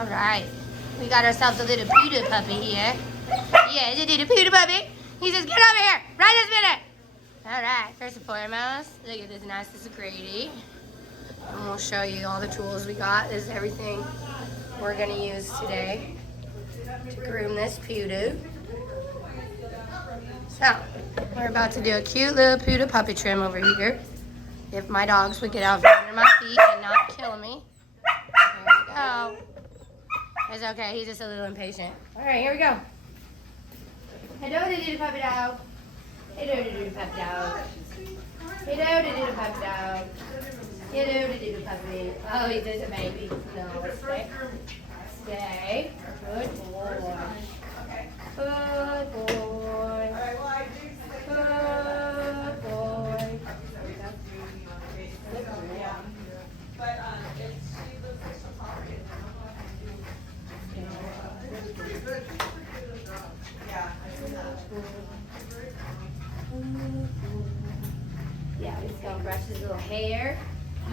All right. We got ourselves a little Poodle Puppy here. Yeah, it's a little Poodle Puppy. He says, get over here right this minute. All right, first and foremost, look at this nice little Grady. And we'll show you all the tools we got. This is everything we're going to use today to groom this Poodle. So, we're about to do a cute little Poodle Puppy trim over here. If my dogs would get out from under my feet and not kill me. There we go. It's okay, he's just a little impatient. All right, here we go. Hello, little puppy dog. Hello, little puppy dog. Hello, little puppy dog. Hello, little puppy. Oh, he's just a baby. No, stay. Stay. Good boy. Good boy. Good boy. Yeah, he's gonna brush his little hair.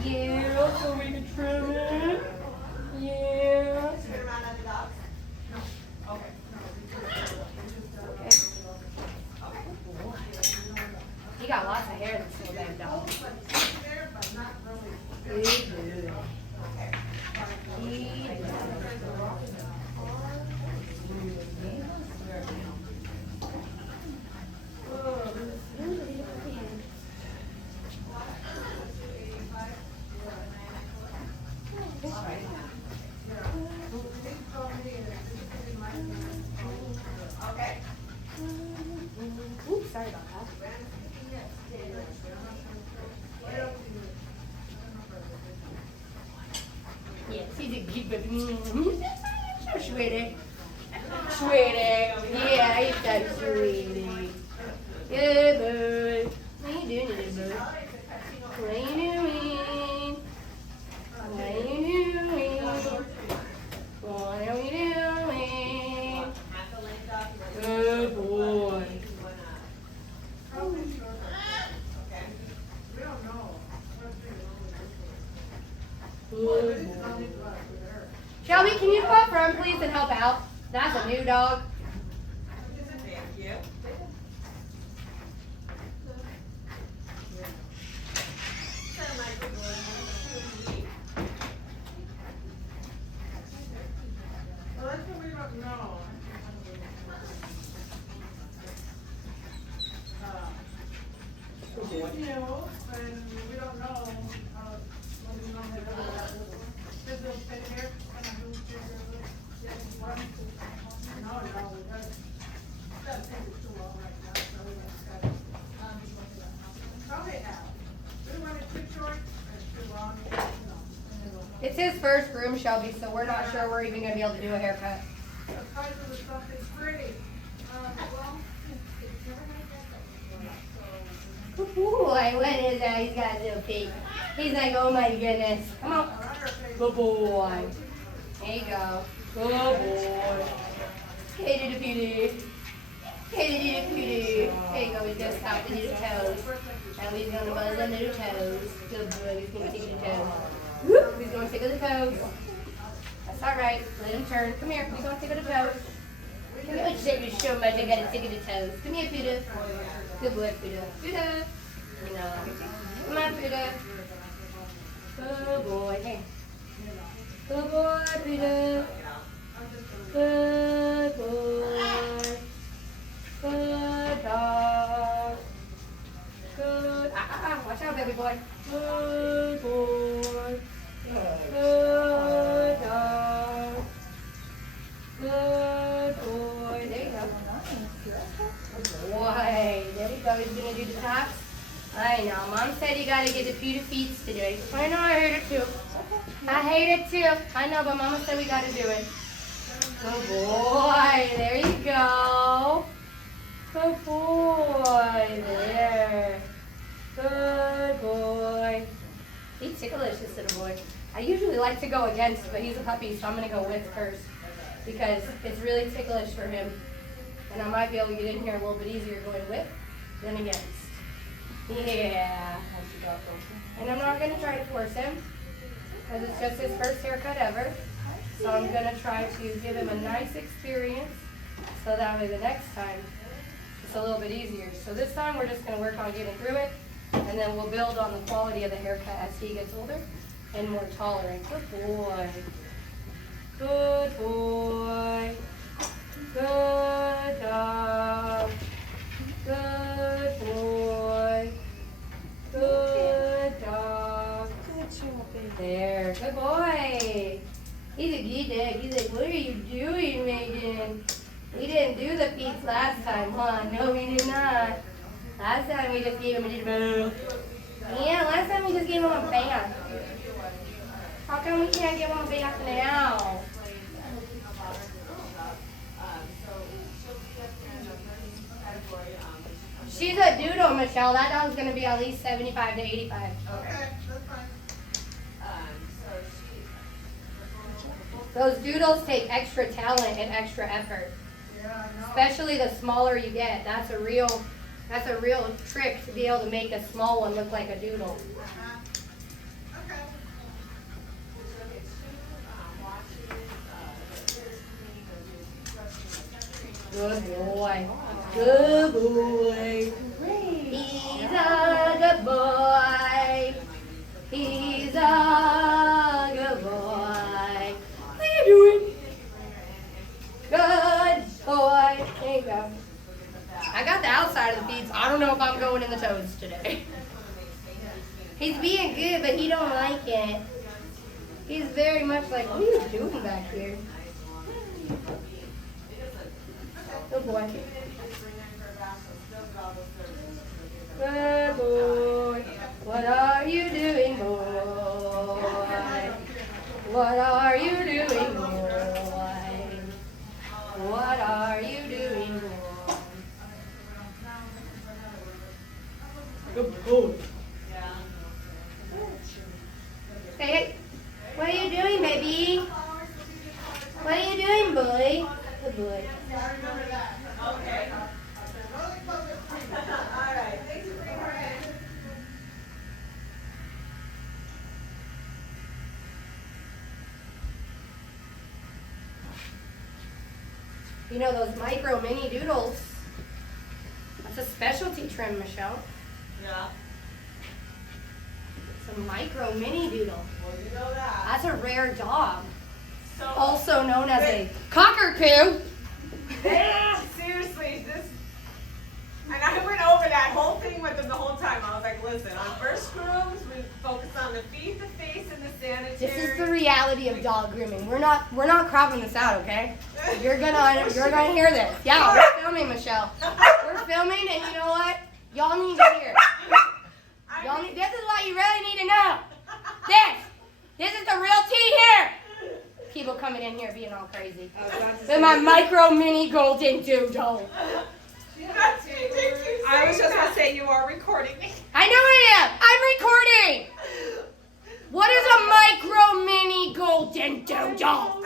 Yeah, so we can trim it. Yeah. Okay. He got lots of hair, this little baby dog. Oops, sorry about that. Yes, he's a good baby. So sweetie. Sweetie. Yeah, he's so sweetie. Good boy. What are you doing, little boy? What are you doing? What are you doing? What are you doing? Good boy. Shelby, can you go up front, please, and help out? That's a new dog. Thank you. Well, that's what we don't know. She's new, and we don't know what we normally do. This will fit here, and I do figure no, we gotta take it too long right now, so we just gotta, probably out. We don't want it too short, or too long, you know. It's his first groom, Shelby, so we're not sure we're even going to be able to do a haircut. The price of the stuff is pretty. Good boy, what is that? He's got a little peek. He's like, oh my goodness. Come on. Good boy. There you go. Good boy. Hey, little beauty. Hey, little beauty. There you go. He's going to stop the little toes. Now he's going to buzz the little toes. Good boy. He's going to tickle the toes. Whoop. He's going to tickle the toes. That's all right. Let him turn. Come here. He's going to tickle the toes. Come here. Don't shake me so much. I got to tickle the toes. Come here, Peter. Good boy, Peter. Peter. You know. Come on, Peter. Good boy. Hey. Good boy, Peter. Good boy. Good dog. Good. Watch out, baby boy. Good boy. Good dog. Good boy. There you go. Boy. There we go. He's going to do the tops. I know. Mom said you got to get the Peter feet today. I know. I hate it too. I hate it too. I know, but Mama said we got to do it. Good boy. There you go. Good boy. There. Good boy. He's ticklish, this little boy. I usually like to go against, but he's a puppy, so I'm going to go with first because it's really ticklish for him. And I might be able to get in here a little bit easier going with than against. Yeah. And I'm not going to try to force him because it's just his first haircut ever. So I'm going to try to give him a nice experience so that way the next time it's a little bit easier. So this time we're just going to work on getting through it, and then we'll build on the quality of the haircut as he gets older and more tolerant. Good boy. Good boy. Good dog. Good boy. Good dog. There. Good boy. He's a good dog. He's like, what are you doing, Megan? We didn't do the feet last time, huh? No, we did not. Last time we just gave him a little boo. Yeah, last time we just gave him a bath. How come we can't give him a bath now? She's a doodle, Michelle. That dog's going to be at least 75 to 85. Okay, that's fine. Those doodles take extra talent and extra effort. Yeah, I know. Especially the smaller you get. That's a real trick to be able to make a small one look like a doodle. Okay. Good boy. Good boy. He's a good boy. He's a good boy. What are you doing? Good boy. There you go. I got the outside of the feet, so I don't know if I'm going in the toes today. He's being good, but he don't like it. He's very much like, what are you doing back here? Good boy. Good boy. What are you doing, boy? What are you doing, boy? What are you doing, boy? Good boy. Hey, hey. What are you doing, baby? What are you doing, boy? Good boy. Okay. All right. Thanks for bringing her in. You know those micro mini doodles? That's a specialty trim, Michelle. Yeah. It's a micro mini doodle. Well, you know that. That's a rare dog, So, also known as a cockapoo. seriously, this. And I went over that whole thing with them the whole time. I was like, listen, on first grooms, we focus on the feet, the face, and the sanitary. This is the reality of dog grooming. We're not cropping this out, okay? You're gonna hear this. Yeah, we're filming, Michelle. We're filming, and you know what? Y'all need to hear. This is what you really need to know. This is the real tea here. People coming in here being all crazy. With my micro mini golden doodle. That's ridiculous. I was just going to say, you are recording me. I know I am. I'm recording. What is a micro mini golden doodle?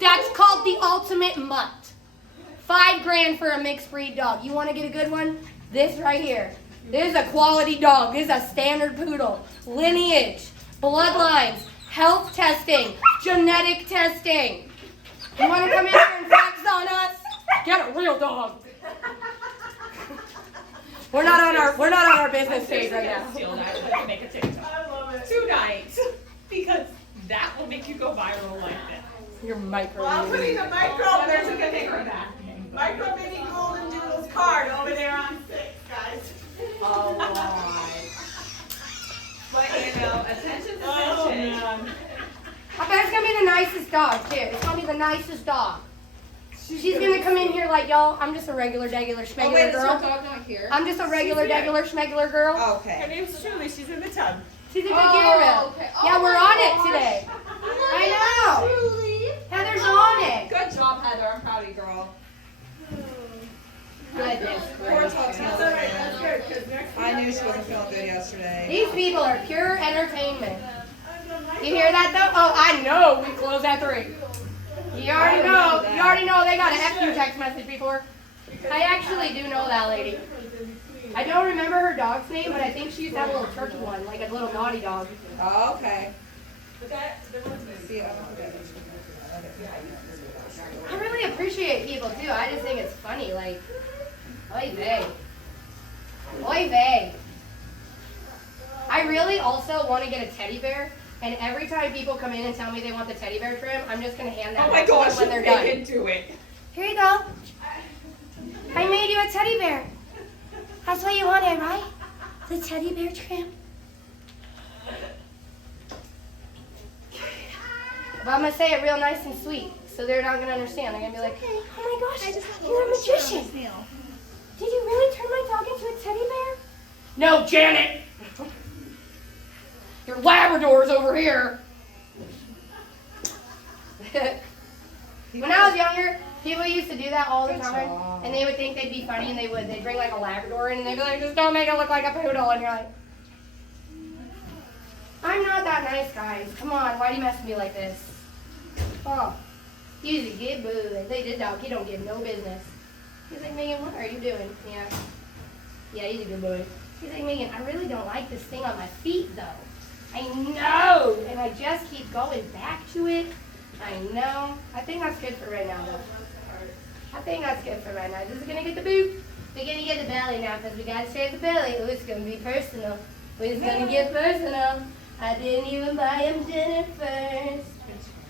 That's called the ultimate mutt. $5,000 for a mixed breed dog. You want to get a good one? This right here. This is a quality dog. This is a standard poodle. Lineage, bloodlines, health testing, genetic testing. You want to come in here and flex on us? Get a real dog. We're not on our business page right now. Steal that and make a TikTok. I love it. Tonight. Because that will make you go viral like that. You're micro. Well, I'm putting the Oh, there's a good thing for that. micro mini golden doodles card over there on 6, guys. Oh, my. But, you know, attention's attention. I bet it's gonna be the nicest dog too. It's gonna be the nicest dog. She's gonna come in here like, y'all, I'm just a regular, schmegular girl. dog not here? I'm just a regular, schmegular girl. Her Okay. name's Julie. She's in the tub. She's a good care of. okay. Yeah, Oh we're my on it gosh. today. I know. Heather's on it. Good job, Heather. I'm proud of you, girl. Goodness Poor gracious. Tatiana. That's all right. That's good, 'cause next I knew she wasn't feeling good yesterday. These people are pure entertainment. You hear that though? Oh, I know we close at 3. You already know. You already know they got an FU text message before. I actually do know that lady. I don't remember her dog's name, but I think she used to have a little turkey one, like a little naughty dog. Oh, okay. But that, there was See, I don't forget. appreciate people too. I just think it's funny. Like, oy vey. Oy vey. I really also want to get a teddy bear. And every time people come in and tell me they want the teddy bear trim, I'm just going to hand that Oh my back to them gosh, when you they're made done. it do it. Here you go. I made you a teddy bear. That's what you wanted, right? The teddy bear trim. But I'm going to say it real nice and sweet, so they're not going to understand. They're going to be like, oh my gosh, you're a magician. Did you really turn my dog into a teddy bear? No, Janet. Your Labrador's over here. When I was younger, people used to do that all the time, and they would think they'd be funny, and they'd bring like a Labrador in, and they'd be like, just don't make it look like a poodle, and you're like, I'm not that nice, guys. Come on, why do you mess with me like this? Oh, he's a good boy. They did dog. He don't give no business. He's like, Megan, what are you doing? Yeah, he's a good boy. He's like, Megan, I really don't like this thing on my feet, though. I know, and I just keep going back to it. I know. I think that's good for right now, though. I think that's good for right now. This is going to get the boot. We're going to get the belly now because we got to save the belly. Oh, it's going to be personal. It's going to get personal. I didn't even buy him dinner first.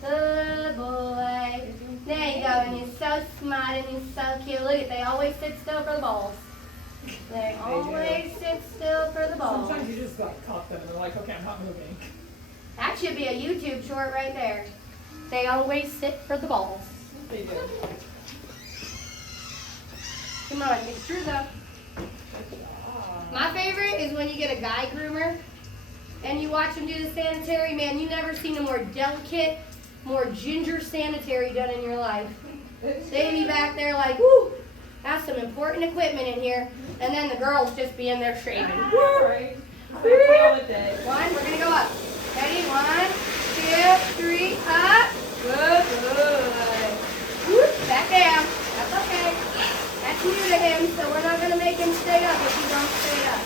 Oh, boy. There you go. And you're so smart and you're so cute. Look at, they always sit still for the balls. They always sit still for the balls. Sometimes you just like caught them and they're like, okay, I'm not moving. That should be a YouTube short right there. They always sit for the balls. They do. Come on, it's true though. My favorite is when you get a guy groomer and you watch him do the sanitary. Man, you never seen a more delicate, more ginger sanitary done in your life. They be back there like, whoo, that's some important equipment in here. And then the girls just be in there shaving. Right. Call it day. One, we're gonna go up. Ready? 1, 2, 3, up. Good, good. Whoop, back down. That's okay. That's new to him, so we're not gonna make him stay up if he don't stay up.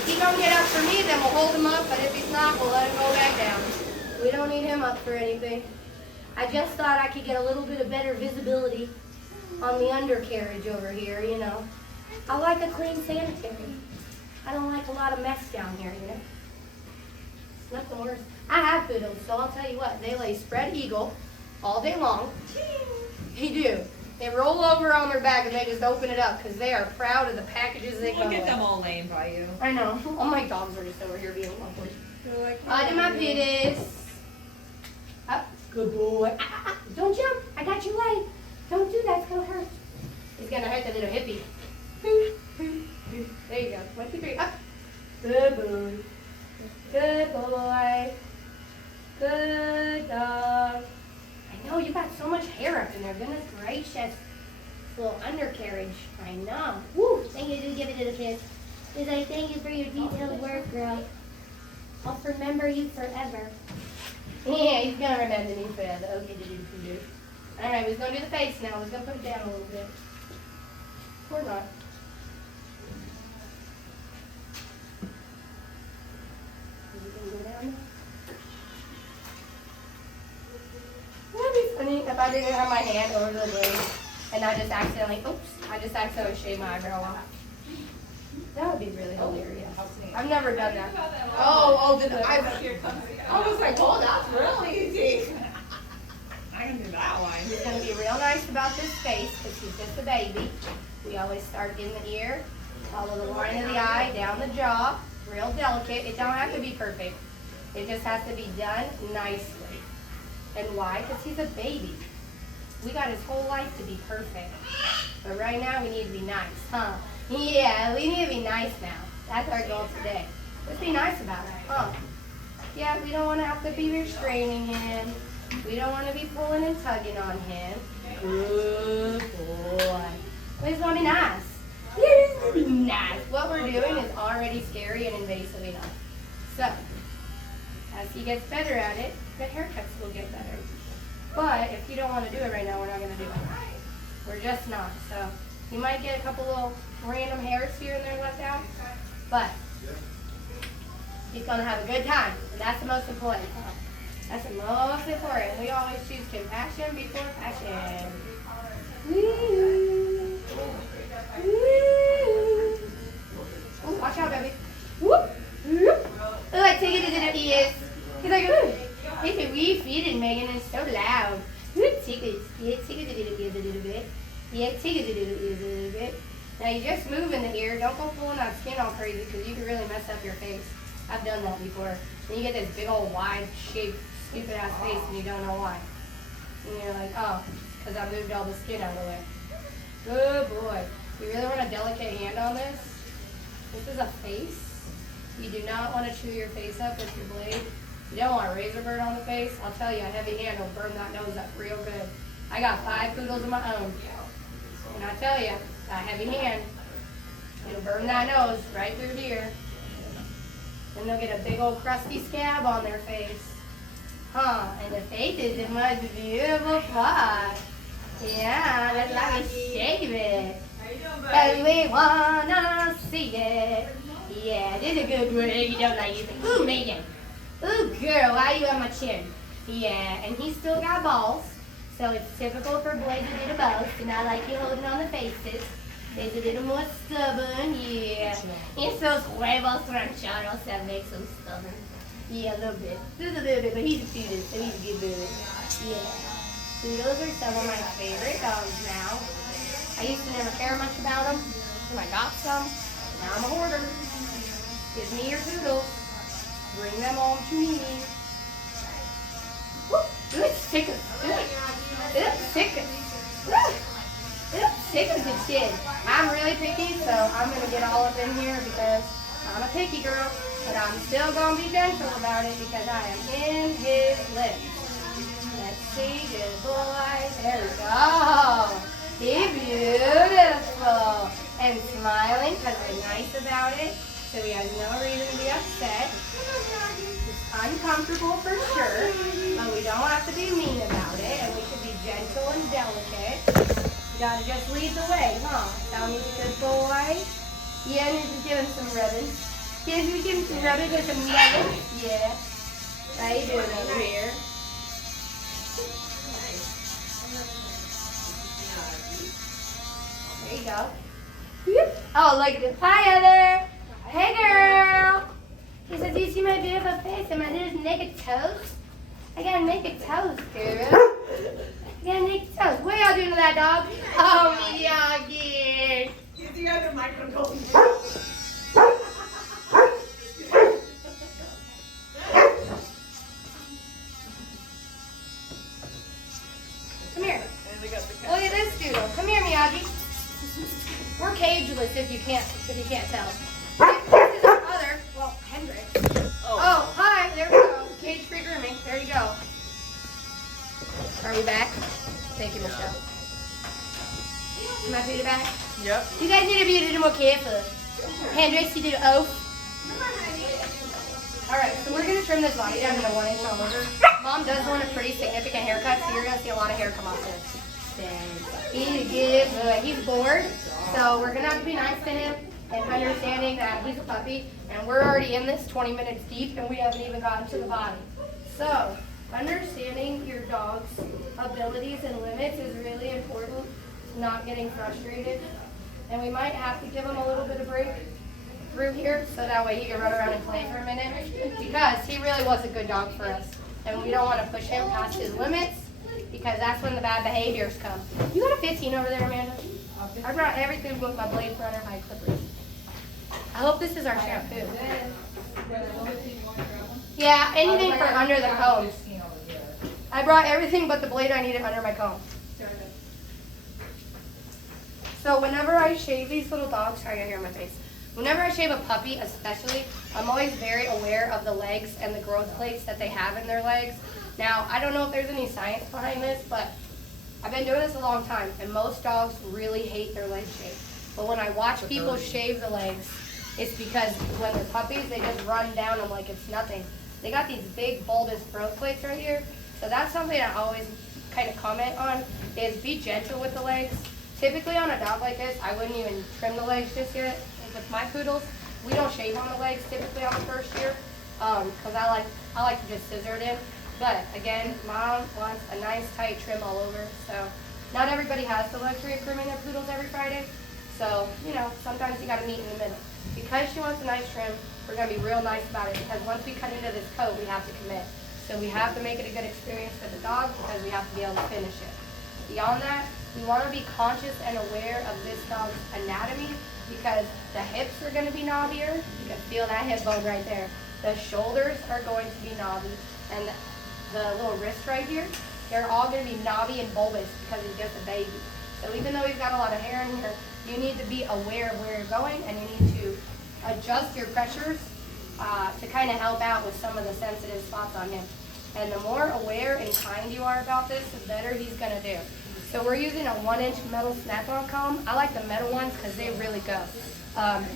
If he don't get up for me, then we'll hold him up, but if he's not, we'll let him go back down. We don't need him up for anything. I just thought I could get a little bit of better visibility on the undercarriage over here, you know. I like a clean sanitary. I don't like a lot of mess down here, you know. It's nothing worse. I have poodles, so I'll tell you what, they lay spread eagle all day long. They do. They roll over on their back and they just open it up because they are proud of the packages they come Look at with. them all laying by you. I know. All my dogs are just over here being lovely. They're like, Do my pitties. Up. Good boy. Don't jump. I got you laid. Don't do that. It's going to hurt. He's going to hurt the little hippie. There you go. 1, 2, 3. Up. Good boy. Good boy. Good dog. I know. You got so much hair up in there. Goodness gracious. Little undercarriage. I know. Woo. Thank you. Do give it to the kids. He's like, thank you for your detailed work, girl. I'll remember you forever. Yeah, he's gonna remember me forever. Okay, do. All right, we're gonna do the face now. We're gonna put it down a little bit. Or not. Is it gonna go down? That'd be funny if I didn't have my hand over the blade and I just accidentally shaved my eyebrow off. That would be really hilarious. I've never done that. I was like, oh, that's really easy. I can do that one. He's going to be real nice about this face because he's just a baby. We always start in the ear, follow the line of the eye, down the jaw, real delicate. It don't have to be perfect. It just has to be done nicely. And why? Because he's a baby. We got his whole life to be perfect. But right now we need to be nice, huh? Yeah, we need to be nice now. That's our goal today. Let's be nice about it, huh? Yeah, we don't want to have to be restraining him. We don't want to be pulling and tugging on him. Good boy. We just want to be nice. Yeah, be nice. What we're doing is already scary and invasive enough. So, as he gets better at it, the haircuts will get better. But if you don't want to do it right now, we're not going to do it. We're just not. So, you might get a couple little random hairs here and there left out. But he's going to have a good time. And that's the most important. That's the most important. We always choose compassion before passion. Woo. Woo. Ooh, watch out, baby. Whoop. Whoop. Look like take it as he is. He's like, ooh. He's a wee feeding, Megan. It's so loud. Ooh, take it. Yeah, take it a little bit. Yeah, take it a little bit. Now you just move in the ear. Don't go pulling that skin all crazy because you can really mess up your face. I've done that before. Then you get this big old wide shaped stupid ass face and you don't know why. And you're like, oh, because I moved all the skin out of the way. Good boy. You really want a delicate hand on this? This is a face. You do not want to chew your face up with your blade. You don't want a razor burn on the face. I'll tell you, a heavy hand will burn that nose up real good. I got 5 poodles of my own. And I tell you, a heavy hand, it'll burn that nose right through here. Then they'll get a big old crusty scab on their face. Huh, and the face is the most beautiful part. Yeah, that's why we shave it. How you doing, buddy? Cause we wanna see it. Yeah, this is a good word. You don't like it. Ooh, Megan. Ooh, girl, why you on my chin? Yeah, and he's still got balls. So it's typical for boys to do the most. And I like you holding on the faces. He's a little more stubborn, yeah. He's so huevos rancheros that makes him stubborn. Yeah, a little bit. Just a little bit, but he's a student, so he's a good boy. Yeah. So those are some of my favorite dogs now. I used to never care much about them. So I got some. Now I'm a hoarder. Give me your poodles. Bring them home to me. Woo! It's sick of It's sick of It's sick of the shit. I'm really picky, so I'm gonna get all up in here because I'm a picky girl. But I'm still gonna be gentle about it because I am in his lips. Let's see, good boy. There we go. He's beautiful. And smiling because we're nice about it. So he has no reason to be upset. It's uncomfortable for sure, but we don't have to be mean about it, and we should be gentle and delicate. You gotta just lead the way, huh? Tell me he's a good boy. Yeah, and just give him some rubbing. Yeah, we give him some rubbing with some rubbing. Yeah. How you doing over here? There you go. Whoop. Oh, look at this. Hi, Heather. Hey, girl. He says, do you see my beautiful face and my little naked toes? I got naked toes, girl. I got naked toes. What y'all doing to that dog? Oh, Miyagi. He's the other microphone. Come here. Look at this doodle. Come here, Miyagi. We're cageless if you can't tell. This is our mother. Well, Hendrix. Oh, hi. There we go. Cage-free grooming. There you go. Are we back? Thank you, Michelle. Am I food back? Yep. You guys need to be a little more careful. Hendrix, you did oaf. Alright, so we're going to trim this body down to 1 inch on order. Mom does want a pretty significant haircut, so you're going to see a lot of hair come off this. He's bored, so we're going to have to be nice to him and understanding that he's a puppy, and we're already in this 20 minutes deep, and we haven't even gotten to the body. So, understanding your dog's abilities and limits is really important, not getting frustrated. And we might have to give him a little bit of break through here, so that way he can run around and play for a minute, because he really was a good dog for us. And we don't want to push him past his limits, because that's when the bad behaviors come. You got a 15 over there, Amanda? I brought everything with my blade runner, my clippers. I hope this is our shampoo. Yeah, anything for under the comb. I brought everything but the blade I needed under my comb. So whenever I shave these little dogs, sorry, I hear my face. Whenever I shave a puppy especially, I'm always very aware of the legs and the growth plates that they have in their legs. Now, I don't know if there's any science behind this, but I've been doing this a long time, and most dogs really hate their legs shaved. But when I watch people shave the legs, it's because when they're puppies, they just run down them like it's nothing. They got these big bulbous growth plates right here, so that's something I always kind of comment on, is be gentle with the legs. Typically on a dog like this, I wouldn't even trim the legs just yet. With my poodles, we don't shave on the legs typically on the first year, because I like to just scissor it in. But again, mom wants a nice tight trim all over. So not everybody has the luxury of grooming their poodles every Friday. So, you know, sometimes you gotta meet in the middle. Because she wants a nice trim, we're gonna be real nice about it, because once we cut into this coat, we have to commit. So we have to make it a good experience for the dog, because we have to be able to finish it. Beyond that, we want to be conscious and aware of this dog's anatomy, because the hips are going to be knobbier. You can feel that hip bone right there. The shoulders are going to be knobby, and the little wrist right here, they're all going to be knobby and bulbous because he's just a baby. So even though he's got a lot of hair in here, you need to be aware of where you're going, and you need to adjust your pressures to kind of help out with some of the sensitive spots on him. And the more aware and kind you are about this, the better he's going to do. So we're using a 1-inch metal snap-on comb. I like the metal ones because they really go.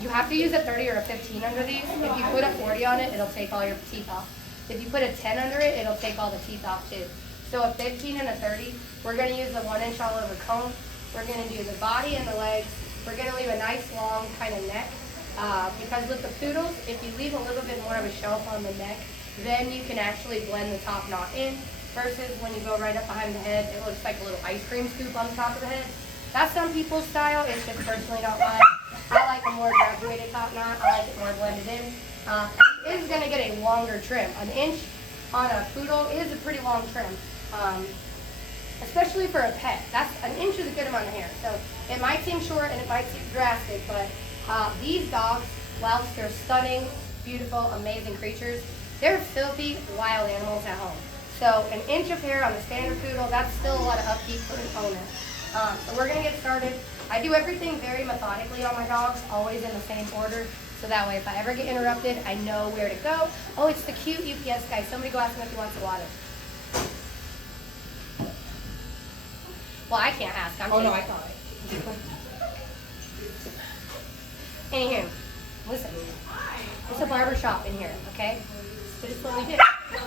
You have to use a 30 or a 15 under these. If you put a 40 on it, it'll take all your teeth off. If you put a 10 under it, it'll take all the teeth off too. So a 15 and a 30, we're going to use the 1-inch all over comb. We're going to do the body and the legs. We're going to leave a nice long kind of neck. Because with the poodles, if you leave a little bit more of a shelf on the neck, then you can actually blend the top knot in, versus when you go right up behind the head, it looks like a little ice cream scoop on the top of the head. That's some people's style. It's just personally not mine. I like a more graduated top knot. I like it more blended in. It is going to get a longer trim. An inch on a poodle is a pretty long trim, especially for a pet. An inch is a good amount of hair. So it might seem short and it might seem drastic, but these dogs, whilst they're stunning, beautiful, amazing creatures, they're filthy wild animals at home. So an inch of hair on a standard poodle, that's still a lot of upkeep for an owner. So we're going to get started. I do everything very methodically on my dogs, always in the same order. So that way if I ever get interrupted, I know where to go. Oh, it's the cute UPS guy. Somebody go ask him if he wants the water. Well, I can't ask. I'm No, I caught it. Anywho, listen. It's a barber shop in here, okay? So just let me do.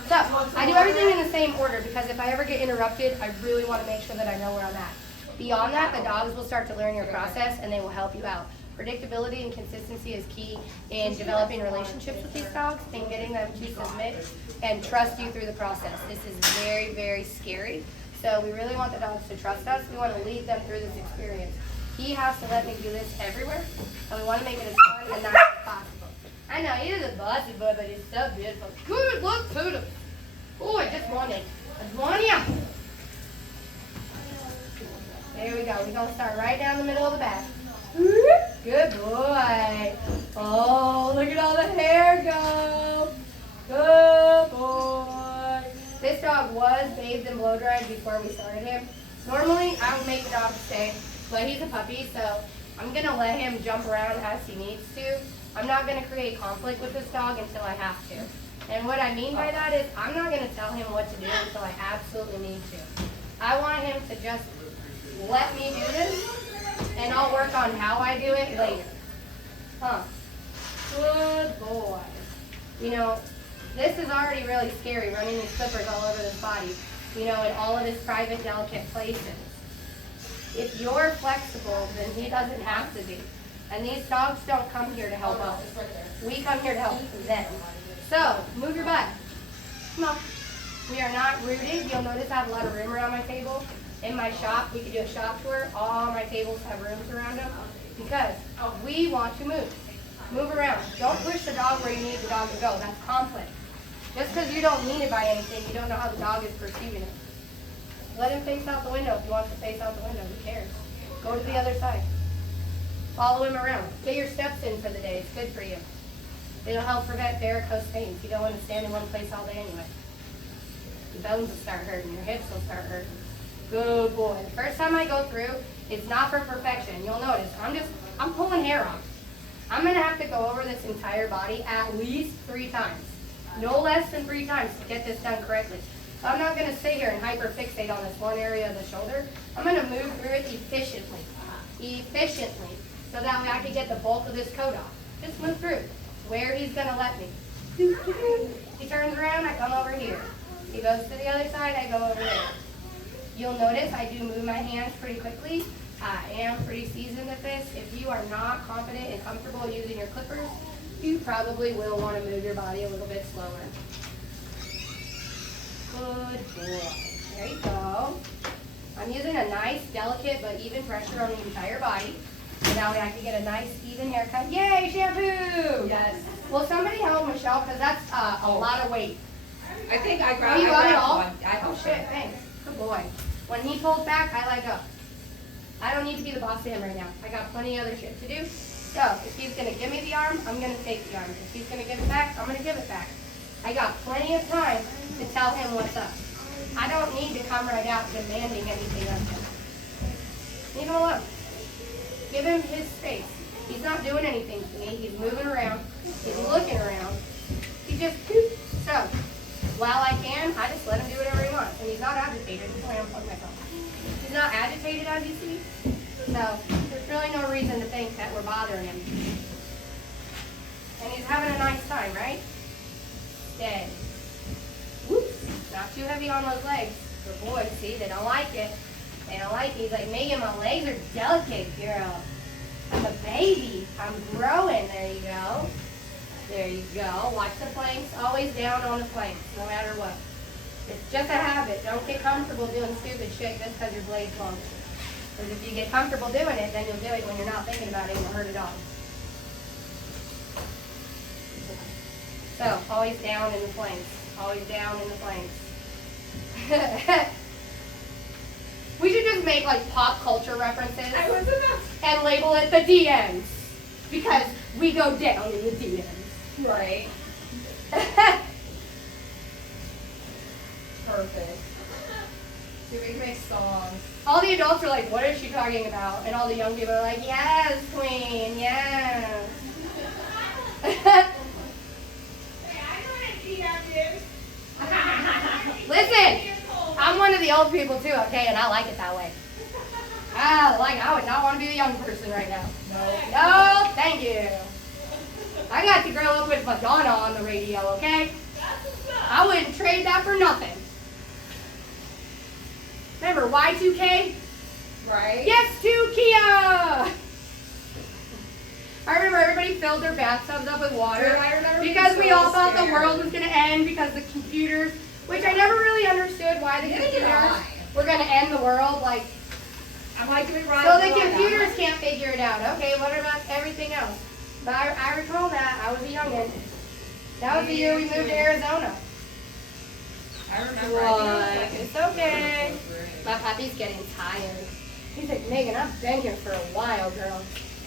So, I do everything in the same order because if I ever get interrupted, I really want to make sure that I know where I'm at. Beyond that, the dogs will start to learn your process and they will help you out. Predictability and consistency is key in developing relationships with these dogs and getting them to submit and trust you through the process. This is very, very scary. So we really want the dogs to trust us. We want to lead them through this experience. He has to let me do this everywhere, and we want to make it as fun and nice as possible. I know, he is a bossy boy, but he's so beautiful. Good look, Poodle. Oh, I just want it. I want ya. There we go. We're going to start right down the middle of the back. Good boy. Oh, look at all the hair go. Good boy. This dog was bathed and blow dried before we started him. Normally, I would make the dog stay, but he's a puppy, so I'm going to let him jump around as he needs to. I'm not going to create conflict with this dog until I have to. And what I mean by that is I'm not going to tell him what to do until I absolutely need to. I want him to just let me do this, and I'll work on how I do it later. Good boy. You know, this is already really scary, running these clippers all over this body, you know, in all of his private, delicate places. If you're flexible, then he doesn't have to be. And these dogs don't come here to help us. We come here to help them. So, move your butt. Come on. We are not rooted. You'll notice I have a lot of room around my table. In my shop, we could do a shop tour. All my tables have rooms around them because we want to move. Move around. Don't push the dog where you need the dog to go. That's conflict. Just because you don't mean it by anything, you don't know how the dog is perceiving it. Let him face out the window if he wants to face out the window. Who cares? Go to the other side. Follow him around. Get your steps in for the day. It's good for you. It'll help prevent varicose veins. You don't want to stand in one place all day anyway. Your bones will start hurting. Your hips will start hurting. Good boy. The first time I go through, it's not for perfection. You'll notice I'm pulling hair off. I'm going to have to go over this entire body at least 3 times. No less than 3 times to get this done correctly. So I'm not going to sit here and hyperfixate on this one area of the shoulder. I'm going to move through it efficiently. So that way I can get the bulk of this coat off. Just move through. Where he's going to let me. He turns around, I come over here. He goes to the other side, I go over there. You'll notice I do move my hands pretty quickly. I am pretty seasoned at this. If you are not confident and comfortable using your clippers, you probably will want to move your body a little bit slower. Good boy. There you go. I'm using a nice, delicate, but even pressure on the entire body. So that way I can get a nice, even haircut. Yay, shampoo! Yes. Will somebody help Michelle? Because that's a lot of weight. I think I Oh, grabbed, you got it all? one. Oh, shit, thanks. Good boy. When he pulls back, I let go. I don't need to be the boss of him right now. I got plenty of other shit to do. So, if he's going to give me the arm, I'm going to take the arm. If he's going to give it back, I'm going to give it back. I got plenty of time to tell him what's up. I don't need to come right out demanding anything of him. Leave him alone. Give him his space. He's not doing anything to me. He's moving around. He's looking around. He just, so, while I can, I just let him do whatever he wants. And he's not agitated. That's why I'm fucking myself. He's not agitated, as you see. So, there's really no reason to think that we're bothering him. And he's having a nice time, right? Dead. Whoops. Not too heavy on those legs. Good boy. See, they don't like it. They don't like it. He's like, Megan, my legs are delicate, girl. I'm a baby. I'm growing. There you go. There you go. Watch the planks. Always down on the planks, no matter what. It's just a habit. Don't get comfortable doing stupid shit just because your blade's long. Because if you get comfortable doing it, then you'll do it when you're not thinking about it and you'll hurt a dog. So, always down in the planks. Always down in the planks. We should just make like pop culture references and label it the DMs. Because we go down in the DMs. Right. Perfect. See, we can make songs. All the adults are like, what is she talking about? And all the young people are like, yes, queen, yes. Listen, I'm one of the old people too, okay, and I like it that way. I would not want to be the young person right now. No, thank you. I got to grow up with Madonna on the radio, okay? I wouldn't trade that for nothing. Remember Y2K? Right? Yes to Kia! I remember everybody filled their bathtubs up with water I remember because being we so all thought the scared. world was going to end because the computers, which I never really understood why the Neither did computers I. were going to end the world. Like, I'm like, do we run? so the computers can't figure it out. Okay, what about everything else? But I recall that. I was a youngin'. That was the year we moved to Arizona. I remember. What? It's okay. My puppy's getting tired. He's like, Megan, I've been here for a while, girl.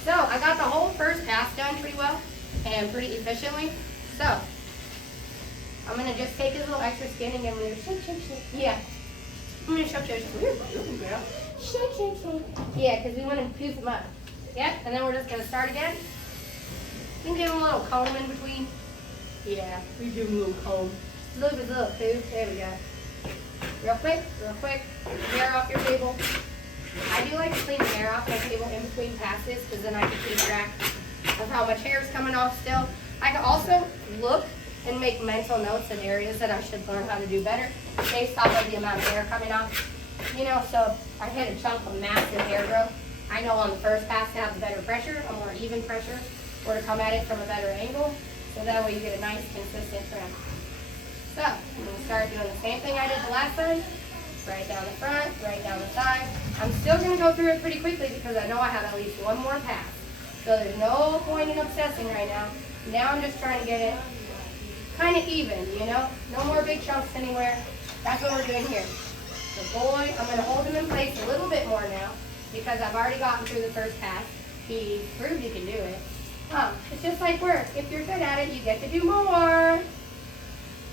So I got the whole first pass done pretty well and pretty efficiently. So I'm gonna just take this little extra skin and give him a little shake, shake, shake. Yeah. I'm gonna show you. Weird, girl. Shake, shake, shake. Yeah, because we want to poof him up. Yep. And then we're just gonna start again. We can give him a little comb in between. Yeah, we do a little comb. Look at his little poof. There we go. Real quick, real quick. Hair off your table. I do like to clean the hair off my table in between passes because then I can keep track of how much hair is coming off still. I can also look and make mental notes in areas that I should learn how to do better based off of the amount of hair coming off. You know, so if I hit a chunk of massive hair growth, I know on the first pass to have the better pressure, a more even pressure, or to come at it from a better angle. So that way you get a nice consistent trim. So, I'm going to start doing the same thing I did the last time. Right down the front, right down the side. I'm still going to go through it pretty quickly because I know I have at least one more pass. So there's no point in obsessing right now. Now I'm just trying to get it kind of even, you know? No more big chunks anywhere. That's what we're doing here. The boy, I'm going to hold him in place a little bit more now because I've already gotten through the first pass. He proved he can do it. It's just like work. If you're good at it, you get to do more.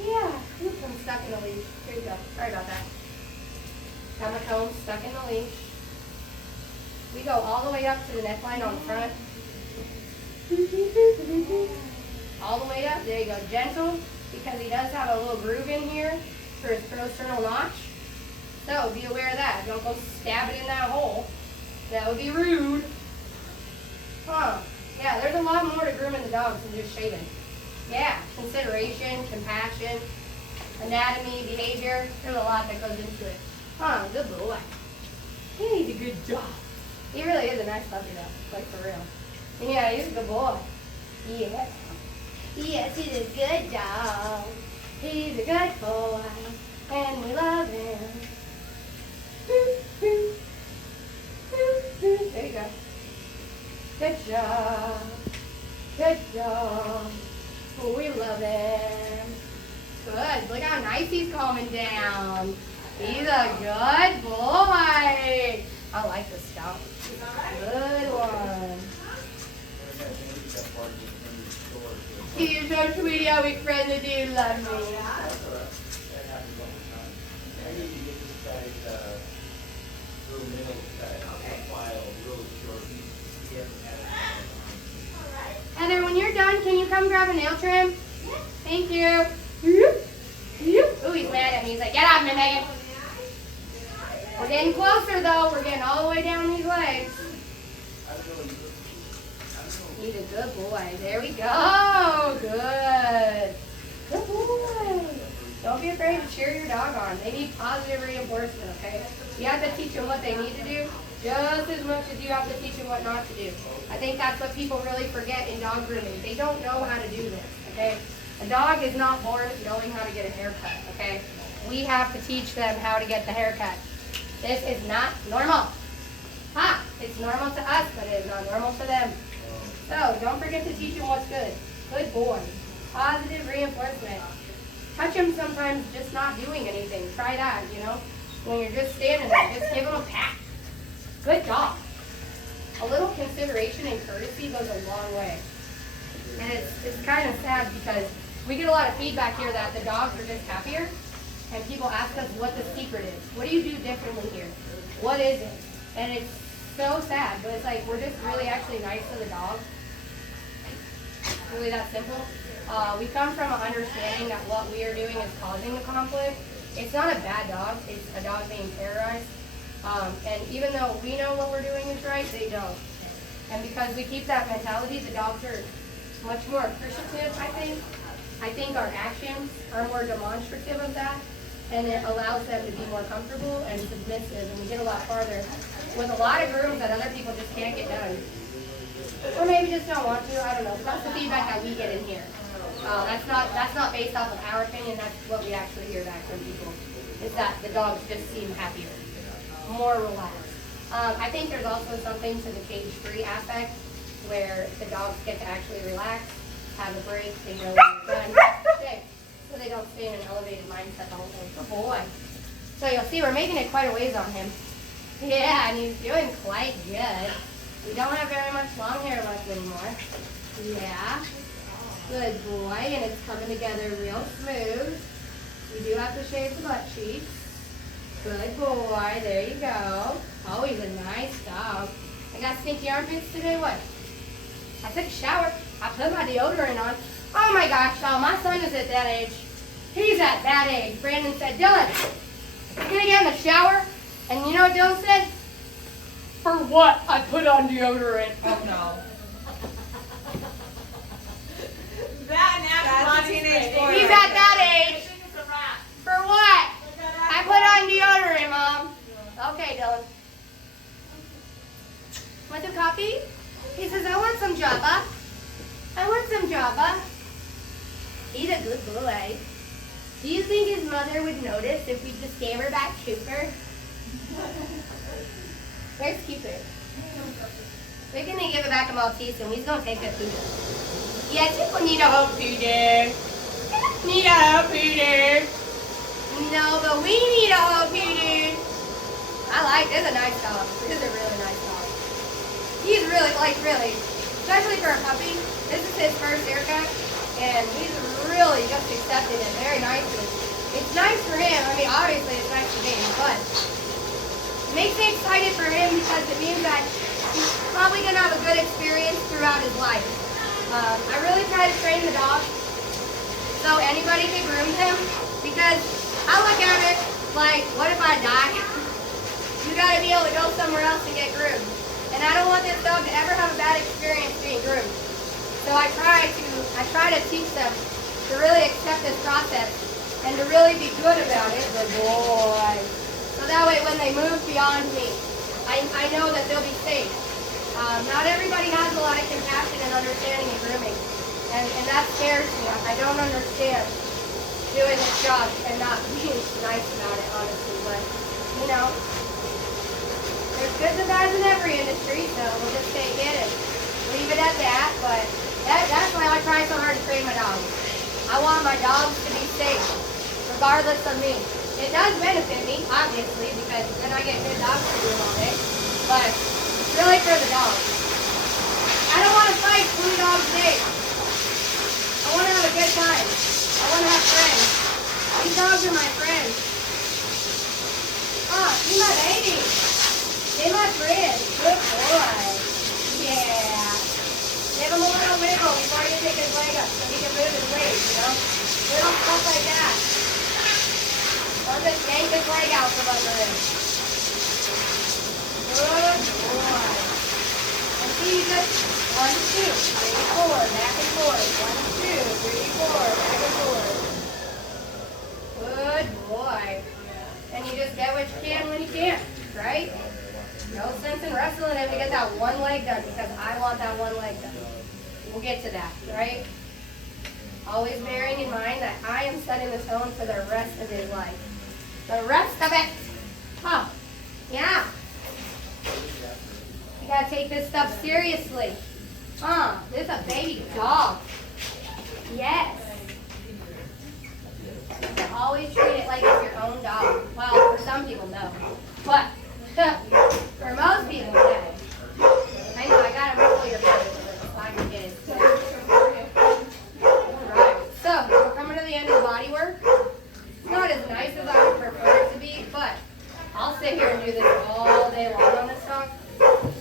Yeah. Oops, I'm stuck in the leash. Here you go. Sorry about that. Got my comb stuck in the leash. We go all the way up to the neckline on the front. All the way up. There you go. Gentle, because he does have a little groove in here for his prosternal notch. So be aware of that. Don't go stab it in that hole. That would be rude. Yeah, there's a lot more to grooming the dogs than just shaving. Yeah, consideration, compassion, anatomy, behavior. There's a lot that goes into it. Good boy. He's a good dog. He really is a nice puppy though, like for real. Yeah, he's a good boy. Yes. Yes, he's a good dog. He's a good boy. and we love him. Boop, boop. Boop, boop. There you go. Good job. Good job. Oh, we love him. Good. Look how nice he's calming down. He's a good boy. I like this stuff. Good one. He's so sweet. How we friendly do love me. Heather, when you're done, can you come grab a nail trim? Thank you. Ooh, he's mad at me. He's like, get off me, Megan. We're getting closer, though. We're getting all the way down these legs. He's a good boy. There we go. Good. Good boy. Don't be afraid to cheer your dog on. They need positive reinforcement, okay? You have to teach them what they need to do just as much as you have to teach them what not to do. I think that's what people really forget in dog grooming. They don't know how to do this, okay? A dog is not born knowing how to get a haircut, okay? We have to teach them how to get the haircut. This is not normal. Ha! It's normal to us, but it is not normal to them. So don't forget to teach them what's good. Good boy. Positive reinforcement. Touch them sometimes just not doing anything. Try that, you know? When you're just standing there, just give them a pat. Good dog. A little consideration and courtesy goes a long way. And it's kind of sad because we get a lot of feedback here that the dogs are just happier. And people ask us what the secret is. What do you do differently here? What is it? And it's so sad, but it's like we're just really actually nice to the dog. Really that simple. We come from an understanding that what we are doing is causing the conflict. It's not a bad dog. It's a dog being terrorized. And even though we know what we're doing is right, they don't. And because we keep that mentality, the dogs are much more appreciative, I think. I think our actions are more demonstrative of that. And it allows them to be more comfortable and submissive. And we get a lot farther with a lot of grooms that other people just can't get done. Or maybe just don't want to, I don't know. That's the feedback that we get in here. That's not based off of our opinion, that's what we actually hear back from people. Is that the dogs just seem happier, more relaxed. I think there's also something to the cage-free aspect where the dogs get to actually relax, have a break, they know when they're done, stay. So they don't stay in an elevated mindset the whole time. Good boy. So you'll see we're making it quite a ways on him. Yeah, and he's doing quite good. We don't have very much long hair left anymore. Yeah. Good boy, and it's coming together real smooth. We do have to shave the butt cheeks. Good boy, there you go. Oh, he's a nice dog. I got stinky armpits today, what? I took a shower. I put my deodorant on. Oh my gosh, y'all, my son is at that age. He's at that age. Brandon said, Dylan, you're gonna get in the shower? And you know what Dylan said? For what? I put on deodorant. Oh no. That's a teenage boy. He's at that age. For what? I put on deodorant, Mom. Okay, Dylan. Want some coffee? He says, I want some Java. I want some Java. He's a good boy. Do you think his mother would notice if we just gave her back Cooper? Where's Cooper? We're going to give it back to Maltese and he's going to take a Cooper. Yeah, people need a home feeder. Need a home feeder. No, but we need a home feeder. This is a nice dog. This is a really nice dog. He's really, especially for a puppy. This is his first haircut, and he's really just accepted it very nicely. It's nice for him. I mean, obviously it's nice for me, but it makes me excited for him because it means that he's probably going to have a good experience throughout his life. I really try to train the dog so anybody can groom him because I look at it like, what if I die? You got to be able to go somewhere else and get groomed. And I don't want this dog to ever have a bad experience being groomed. So I try to teach them to really accept this process and to really be good about it. Good boy. So that way when they move beyond me, I know that they'll be safe. Not everybody has a lot of compassion and understanding in grooming. And that scares me. I don't understand. doing his job and not being nice about it, honestly. But, you know, there's goods and bads in every industry, so we'll just take it and leave it at that. But that's why I try so hard to train my dogs. I want my dogs to be safe, regardless of me. It does benefit me, obviously, because then I get good dogs to do all day. But it's really for the dogs. I don't want to fight blue dog days. I want to have a good time. I want to have friends. These dogs are my friends. Oh, see my baby. They're my friend. Good boy. Yeah. Give him a little wiggle before you take his leg up so he can move his legs, you know? Little stuff like that. Don't just yank his leg out from under him. Good boy. And see, just 1, 2, 3, 4, back and forth. 1, 2, 3, 4, back and forth. Good boy. And you just get what you can when you can, right? No sense in wrestling him to get that one leg done because I want that one leg done. We'll get to that, right? Always bearing in mind that I am setting the tone for the rest of his life. The rest of it. Huh. Yeah. You gotta take this stuff seriously. This is a baby dog. Yes. You always treat it like it's your own dog. Well, for some people, no. But for most people, yeah. I know, I gotta ruffle your feathers so I can get it. Alright, so we're coming to the end of the body work. It's not as nice as I would prefer it to be, but I'll sit here and do this all day long on this dog.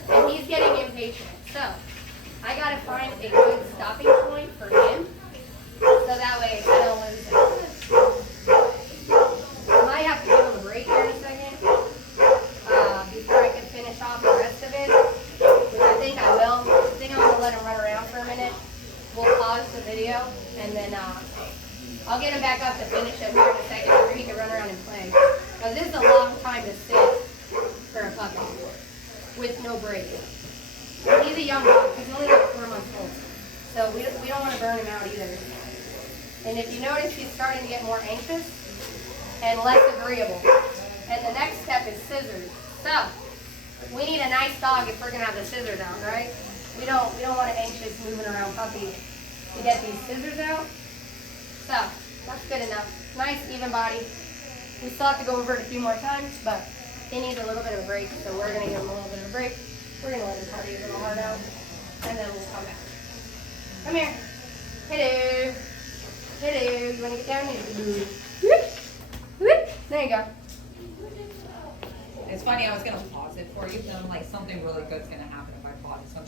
And he's getting impatient. So I gotta find a good stopping point for him. So that way I don't lose him. I might have to give him a break here in a second. Before I can finish off the rest of it. Which I think I will. I think I'm gonna let him run around for a minute. We'll pause the video and then I'll get him back up to finish him here in a second after he can run around and play. Because this is a long time to sit for a puppy with no break. He's a young dog. He's only like 4 months old. So we don't want to burn him out either. And if you notice, he's starting to get more anxious and less agreeable. And the next step is scissors. So we need a nice dog if we're gonna have the scissors out, right? We don't want an anxious moving around puppy to get these scissors out. So that's good enough. Nice even body. We still have to go over it a few more times, but he needs a little bit of a break, so we're gonna give him a little bit of a break. We're gonna let him party his little heart out, and then we'll come back. Come here. Hello. Hello. You wanna get down here? Whoop. Whoop. There you go. It's funny, I was gonna pause it for you, but I'm like, something really good's gonna happen if I pause it. So I'm